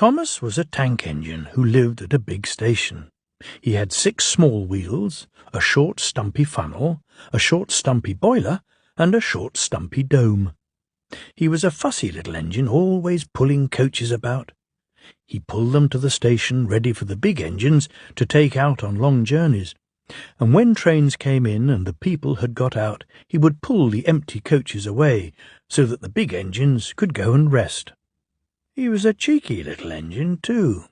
Thomas was a tank engine who lived at a big station. He had 6 small wheels, a short stumpy funnel, a short stumpy boiler, and a short stumpy dome. He was a fussy little engine, always pulling coaches about. He pulled them to the station ready for the big engines to take out on long journeys, and when trains came in and the people had got out, he would pull the empty coaches away so that the big engines could go and rest. He was a cheeky little engine, too.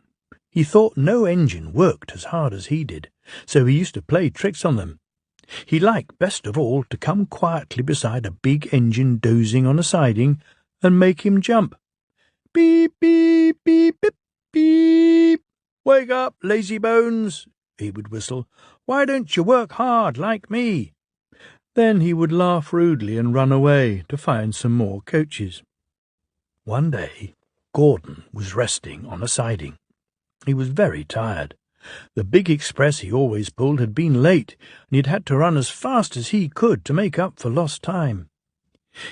He thought no engine worked as hard as he did, so he used to play tricks on them. He liked best of all to come quietly beside a big engine dozing on a siding and make him jump. Beep, beep, beep, beep, beep. Wake up, lazy bones, he would whistle. Why don't you work hard like me? Then he would laugh rudely and run away to find some more coaches. One day, Gordon was resting on a siding. He was very tired. The big express he always pulled had been late, and he'd had to run as fast as he could to make up for lost time.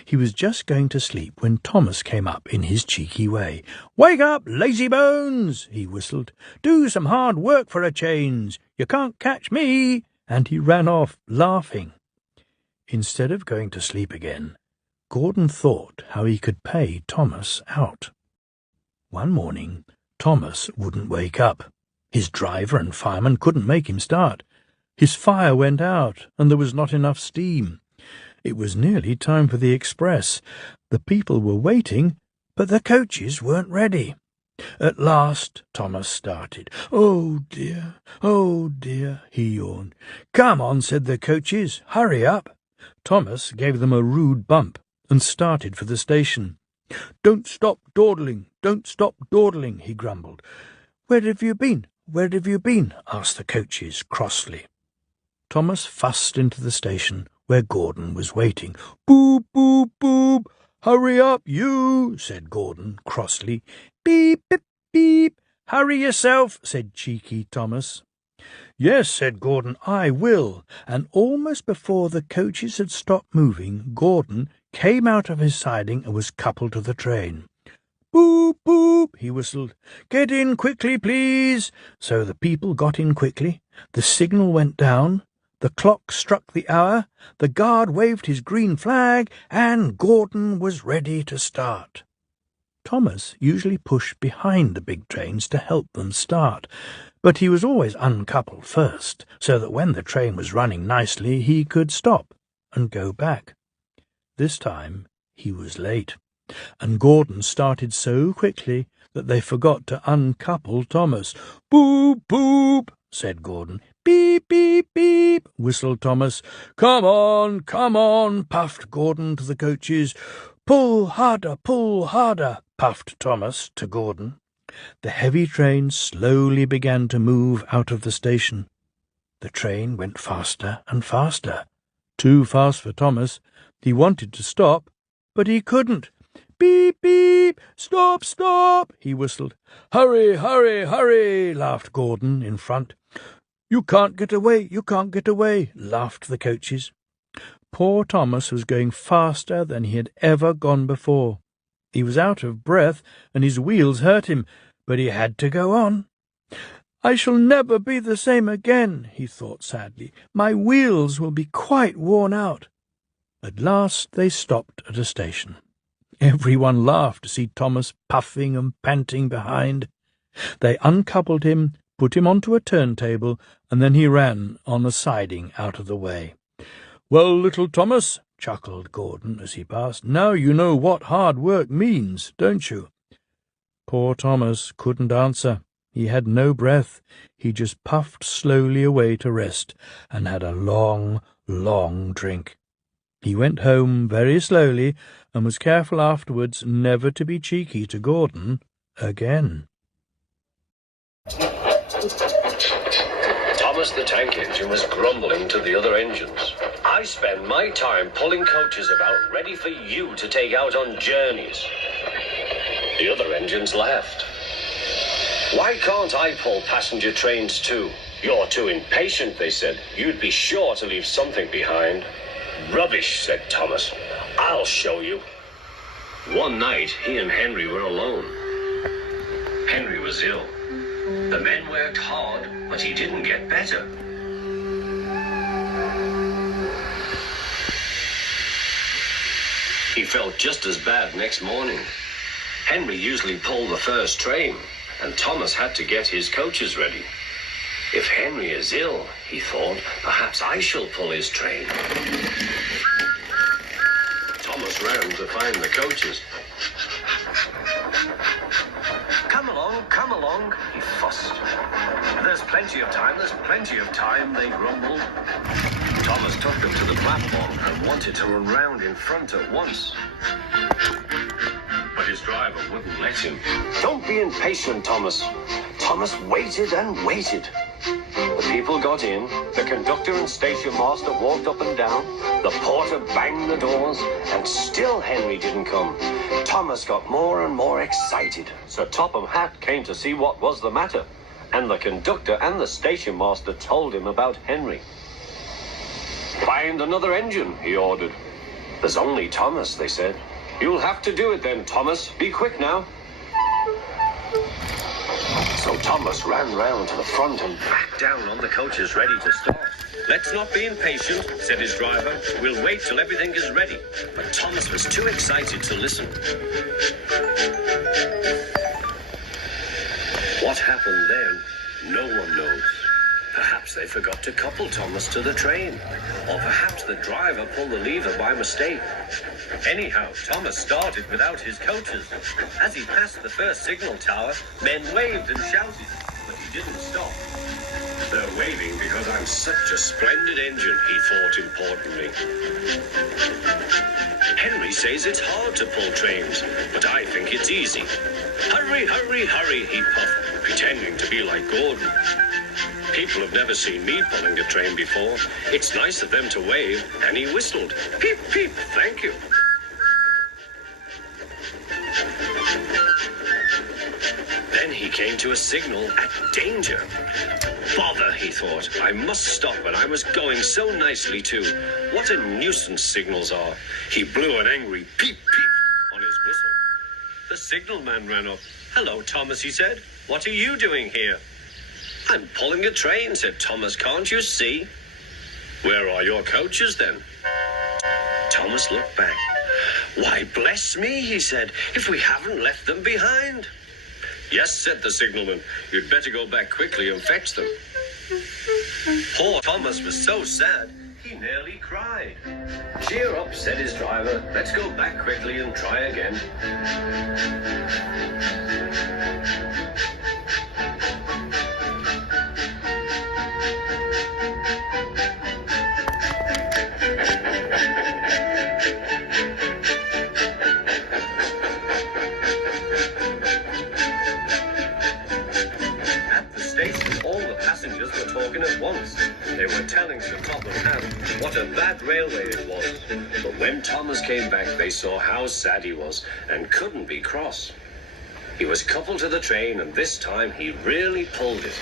He was just going to sleep when Thomas came up in his cheeky way. "Wake up, lazy bones," he whistled. "Do some hard work for a change. You can't catch me." And he ran off, laughing. Instead of going to sleep again, Gordon thought how he could pay Thomas out. One morning, Thomas wouldn't wake up. His driver and fireman couldn't make him start. His fire went out, and there was not enough steam. It was nearly time for the express. The people were waiting, but the coaches weren't ready. At last Thomas started. "Oh, dear, he yawned. "Come on," said the coaches. "Hurry up." Thomas gave them a rude bump and started for the station. "Don't stop dawdling, he grumbled. "Where have you been? Asked the coaches crossly. Thomas fussed into the station where Gordon was waiting. "Boop, boop, boop. Hurry up, you," said Gordon crossly. "Beep, beep, beep. Hurry yourself," said cheeky Thomas. "Yes," said Gordon, "I will." And almost before the coaches had stopped moving, Gordon came out of his siding and was coupled to the train. "Boop, boop," he whistled. "Get in quickly, please." So the people got in quickly. The signal went down. The clock struck the hour. The guard waved his green flag, and Gordon was ready to start. Thomas usually pushed behind the big trains to help them start, but he was always uncoupled first, so that when the train was running nicely he could stop and go back. This time he was late, and Gordon started so quickly that they forgot to uncouple Thomas. "Boop, boop," said Gordon. "Beep, beep, beep," whistled Thomas. Come on," puffed Gordon to the coaches. Pull harder," puffed Thomas to Gordon. The heavy train slowly began to move out of the station. The train went faster and faster. Too fast for Thomas. He wanted to stop, but he couldn't. "Beep, beep, stop," he whistled. Hurry, laughed Gordon in front. You can't get away, laughed the coaches. Poor Thomas was going faster than he had ever gone before. He was out of breath, and his wheels hurt him, but he had to go on. "I shall never be the same again," he thought sadly. "My wheels will be quite worn out." At last they stopped at a station. Everyone laughed to see Thomas puffing and panting behind. They uncoupled him, put him onto a turntable, and then he ran on a siding out of the way. "Well, little Thomas," chuckled Gordon as he passed, "now you know what hard work means, don't you?" Poor Thomas couldn't answer. He had no breath. He just puffed slowly away to rest and had a long, long drink. He went home very slowly and was careful afterwards never to be cheeky to Gordon again. Thomas the tank engine was grumbling to the other engines. "I spend my time pulling coaches about ready for you to take out on journeys." The other engines laughed. "Why can't I pull passenger trains too?" "You're too impatient," they said. "You'd be sure to leave something behind." "Rubbish," said Thomas. "I'll show you." One night, he and Henry were alone. Henry was ill. The men worked hard, but he didn't get better. He felt just as bad next morning. Henry usually pulled the first train, and Thomas had to get his coaches ready. If Henry is ill, he thought, perhaps I shall pull his train. Thomas ran to find the coaches. Come along, he fussed. There's plenty of time, they grumbled. Thomas took them to the platform and wanted to run round in front at once. But his driver wouldn't let him. Don't be impatient, Thomas. Thomas waited and waited. The people got in, the conductor and station master walked up and down, the porter banged the doors, and still Henry didn't come. Thomas got more and more excited. Sir Topham Hatt came to see what was the matter, and the conductor and the station master told him about Henry. Find another engine, he ordered. There's only Thomas, they said. You'll have to do it then, Thomas. Be quick now. So Thomas ran round to the front and backed down on the coaches ready to start. Let's not be impatient, said his driver. We'll wait till everything is ready. But Thomas was too excited to listen. What happened then, no one knows. Perhaps they forgot to couple Thomas to the train. Or perhaps the driver pulled the lever by mistake. Anyhow, Thomas started without his coaches. As he passed the first signal tower, men waved and shouted, but he didn't stop. They're waving because I'm such a splendid engine, he thought importantly. Henry says it's hard to pull trains, but I think it's easy. Hurry, hurry, hurry, he puffed, pretending to be like Gordon. People have never seen me pulling a train before. It's nice of them to wave, and he whistled. Peep, peep, thank you. Then he came to a signal at danger. Bother, he thought. I must stop, and I was going so nicely, too. What a nuisance signals are. He blew an angry peep, peep on his whistle. The signalman ran up. Hello, Thomas, he said. What are you doing here? I'm pulling a train, said Thomas. Can't you see? Where are your coaches, then? Thomas looked back. Why, bless me, he said, if we haven't left them behind. Yes, said the signalman. You'd better go back quickly and fetch them. Poor Thomas was so sad, he nearly cried. Cheer up, said his driver. Let's go back quickly and try again. At once. They were telling Sir Topham Hatt what a bad railway it was. But when Thomas came back, they saw how sad he was and couldn't be cross. He was coupled to the train, and this time he really pulled it.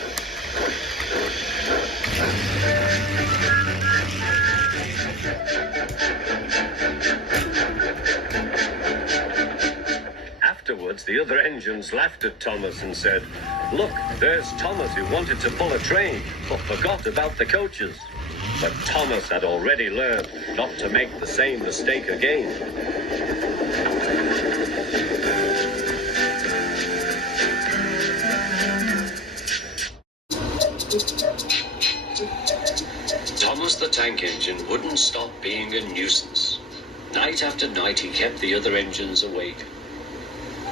Afterwards, the other engines laughed at Thomas and said, Look, there's Thomas who wanted to pull a train, but forgot about the coaches. But Thomas had already learned not to make the same mistake again. Thomas the Tank Engine wouldn't stop being a nuisance. Night after night he kept the other engines awake.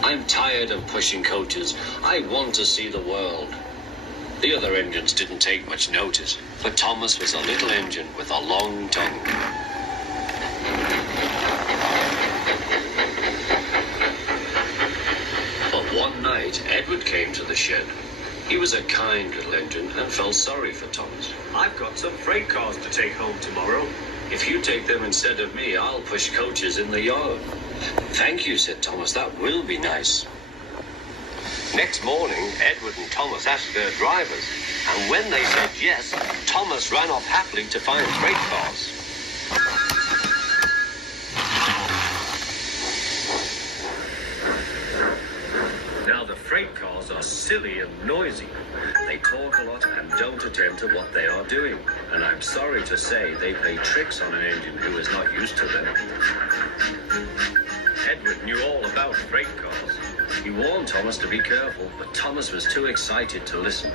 I'm tired of pushing coaches. I want to see the world. The other engines didn't take much notice, but Thomas was a little engine with a long tongue. But one night, Edward came to the shed. He was a kind little engine and felt sorry for Thomas. I've got some freight cars to take home tomorrow. If you take them instead of me, I'll push coaches in the yard. Thank you, said Thomas. That will be nice. Next morning, Edward and Thomas asked their drivers, and when they said yes, Thomas ran off happily to find freight cars. Now the freight cars cars are silly and noisy. They talk a lot and don't attend to what they are doing. And I'm sorry to say they play tricks on an engine who is not used to them. Edward knew all about freight cars. He warned Thomas to be careful, but Thomas was too excited to listen.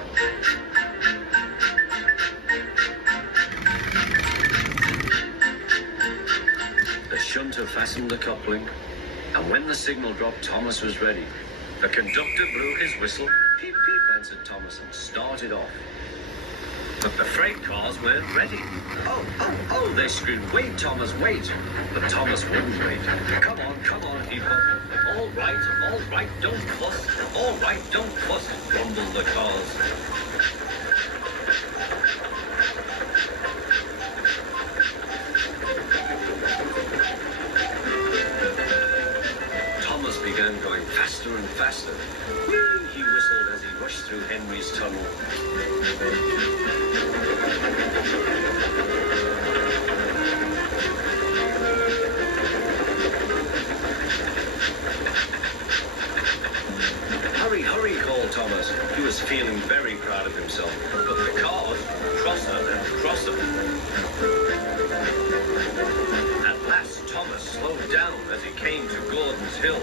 The shunter fastened the coupling, and when the signal dropped, Thomas was ready. The conductor blew his whistle. Peep, peep, answered Thomas, and started off. But the freight cars weren't ready. Oh, they screamed, "Wait, Thomas, wait!" But Thomas wouldn't wait. Come on, he bubbled. All right, don't fuss. All right, don't fuss, grumbled the cars. Thomas began going faster and faster. Whee! He whistled as he rushed through Henry's tunnel. Hurry, called Thomas. He was feeling very proud of himself. But the cars crossed and crossed him. At last, Thomas slowed down as he came to Gordon's Hill.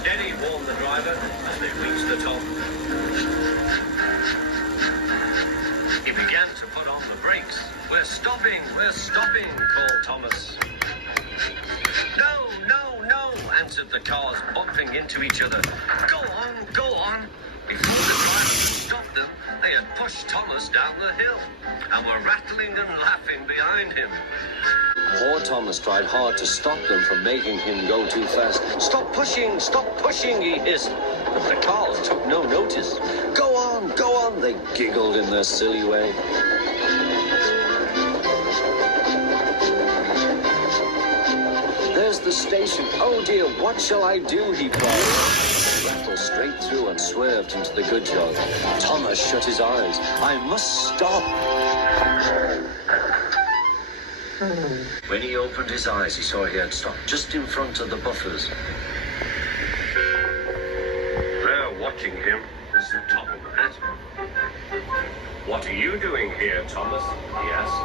Steady, warned the driver as they reached the top. He began to put on the brakes. We're stopping, called Thomas. No, answered the cars, bumping into each other. Go on. Before the driver could stop them, they had pushed Thomas down the hill and were rattling and laughing behind him. Poor Thomas tried hard to stop them from making him go too fast. Stop pushing, he hissed. But the cars took no notice. Go on, they giggled in their silly way. There's the station. Oh dear, what shall I do, he cried. Rattled straight through and swerved into the goods yard. Thomas shut his eyes. I must stop. When he opened his eyes, he saw he had stopped just in front of the buffers. There, watching him, was the Topham Hatt. What are you doing here, Thomas? He asked.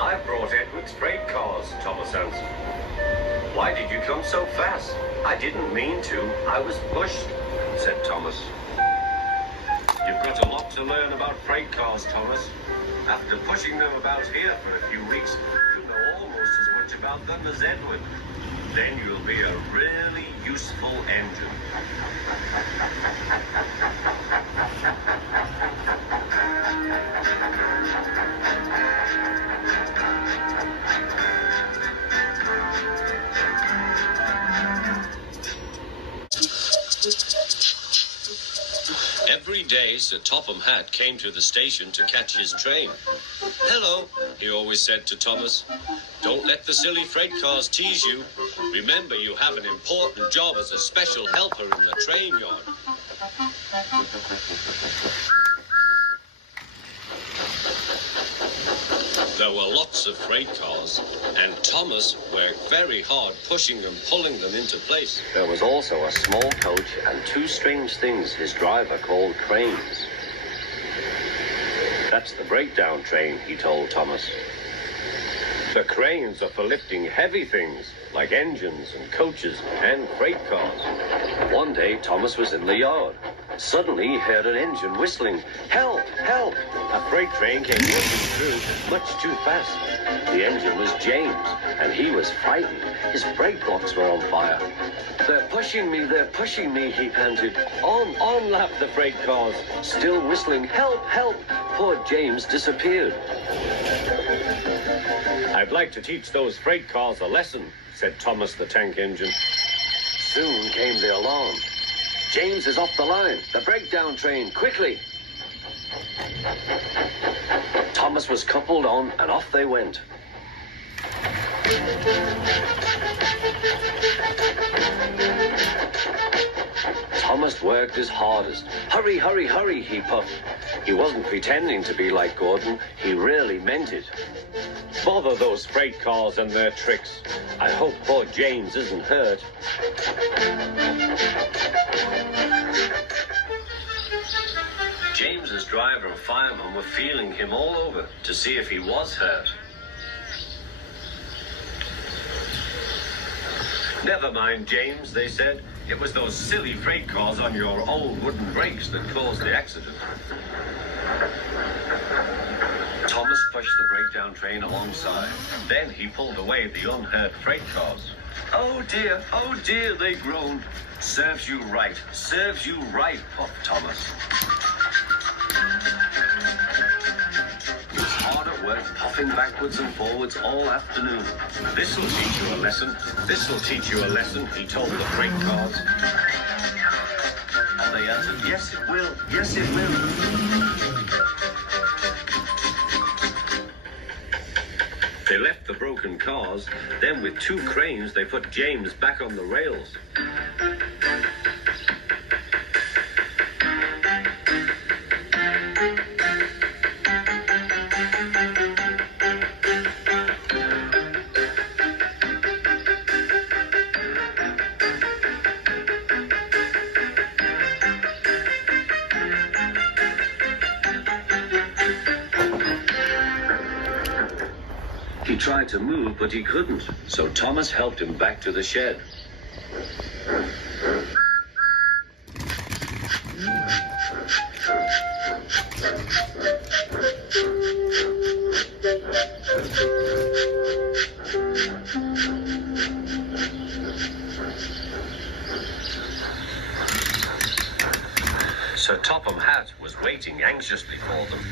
I brought Edward's freight cars, Thomas answered. Why did you come so fast? I didn't mean to. I was pushed, said Thomas. You've got a lot to learn about freight cars, Thomas. After pushing them about here for a few weeks, you know almost as much about them as Edward. Then you'll be a really useful engine. Every day, Sir Topham Hatt came to the station to catch his train. Hello, he always said to Thomas. Don't let the silly freight cars tease you. Remember, you have an important job as a special helper in the train yard. There were lots of freight cars, and Thomas worked very hard pushing and pulling them into place. There was also a small coach and two strange things his driver called cranes. That's the breakdown train, he told Thomas. The cranes are for lifting heavy things, like engines and coaches and freight cars. One day, Thomas was in the yard. Suddenly, he heard an engine whistling. Help! Help! A freight train came rushing through, much too fast. The engine was James, and he was frightened. His brake blocks were on fire. They're pushing me, he panted. On, laughed the freight cars, still whistling. Help! Help! Poor James disappeared. I'd like to teach those freight cars a lesson, said Thomas the tank engine. Soon came the alarm. James is off the line. The breakdown train, quickly. Thomas was coupled on, and off they went. Thomas worked his hardest. Hurry, hurry, hurry, he puffed. He wasn't pretending to be like Gordon. He really meant it. Bother those freight cars and their tricks. I hope poor James isn't hurt. James's driver and fireman were feeling him all over to see if he was hurt. Never mind, James, they said. It was those silly freight cars on your old wooden brakes that caused the accident. Thomas pushed the breakdown train alongside. Then he pulled away the unhurt freight cars. Oh dear, they groaned. Serves you right, puffed Thomas. Hard at work, puffing backwards and forwards all afternoon. This'll teach you a lesson. This'll teach you a lesson, he told the freight cars. And they answered, yes it will, yes it will. They left the broken cars, then with 2 cranes they put James back on the rails. He tried to move, but he couldn't, so Thomas helped him back to the shed. Sir Topham Hatt was waiting anxiously for them.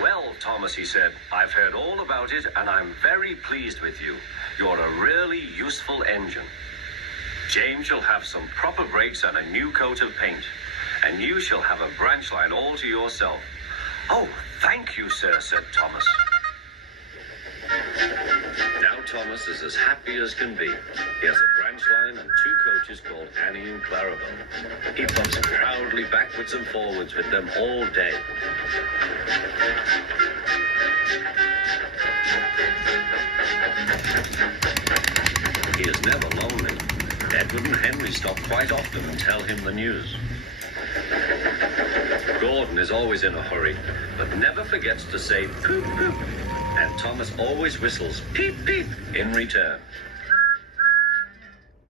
Well, Thomas, he said, I've heard all about it, and I'm very pleased with you. You're a really useful engine. James shall have some proper brakes and a new coat of paint, and you shall have a branch line all to yourself. Oh, thank you, sir, said Thomas. Now Thomas is as happy as can be. He has a branch line and 2 coaches called Annie and Clarabelle. He puffs proudly backwards and forwards with them all day. He is never lonely. Edward and Henry stop quite often and tell him the news. Gordon is always in a hurry, but never forgets to say poop poop. And Thomas always whistles peep peep in return.